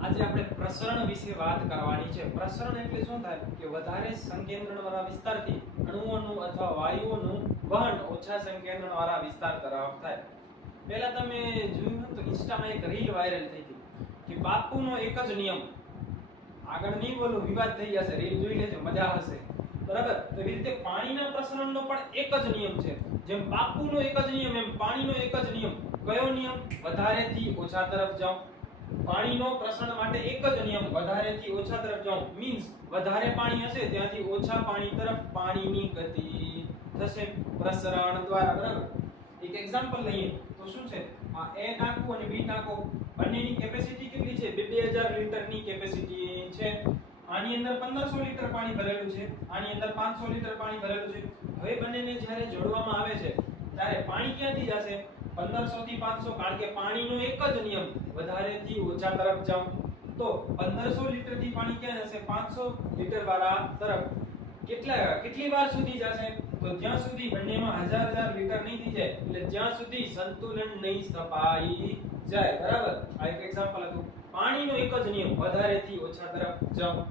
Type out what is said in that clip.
આજે આપણે પ્રસરણ વિશે વાત કરવાની છે। પ્રસરણ એટલે શું થાય કે વધારે સંકેન્દ્રણવાળા વિસ્તારથી અણુઓનું અથવા વાયુઓનું વહન ઓછા સંકેન્દ્રણવાળા વિસ્તાર તરફ થાય। પહેલા તમે જોયું તો ઇન્સ્ટામાં એક રીલ વાયરલ થઈ હતી કે બાપુનો એક જ નિયમ, આગળ નહીં બોલું વિવાદ થઈ જશે, રીલ જોઈ લેજો, મજા આવશે, બરાબર। તો એવી રીતે પાણીના પ્રસરણનો પણ એક જ નિયમ છે। જેમ બાપુનો એક જ નિયમ એમ પાણીનો એક જ નિયમ। કયો નિયમ? વધારેથી ઓછા તરફ જાઓ। પાણીનો પ્રસરણ માટે એક જ નિયમ, વધારેથી ઓછા તરફ જાઓ। મીન્સ વધારે પાણી હશે ત્યાંથી ઓછા પાણી તરફ પાણીની ગતિ થશે પ્રસરણ દ્વારા, બરાબર। એક એક્ઝામ્પલ લઈએ તો શું છે, આ A ટાંકું અને B ટાંકો બંનેની કેપેસિટી કેટલી છે? 2000 લીટરની કેપેસિટી છે। આની અંદર 1500 લીટર પાણી ભરેલું છે, આની અંદર 500 લીટર પાણી ભરેલું છે। હવે બંનેને જ્યારે જોડવામાં આવે છે ત્યારે પાણી ક્યાંથી જશે? 1500 થી 500, કારણ કે પાણીનો એક જ નિયમ, વધારેથી ઓછા તરફ જાઓ। તો 1500 લીટર થી પાણી ક્યાં જશે? 500 લીટર વાળા તરફ। કેટલી વાર સુધી જશે? તો જ્યાં સુધી બંનેમાં 1000 લીટર નહીં થઈ જાય, એટલે જ્યાં સુધી સંતુલન નહીં સ્થપાઈ જાય, બરાબર। આ એક એક્ઝામ્પલ હતું। પાણીનો એક જ નિયમ, વધારેથી ઓછા તરફ જાઓ।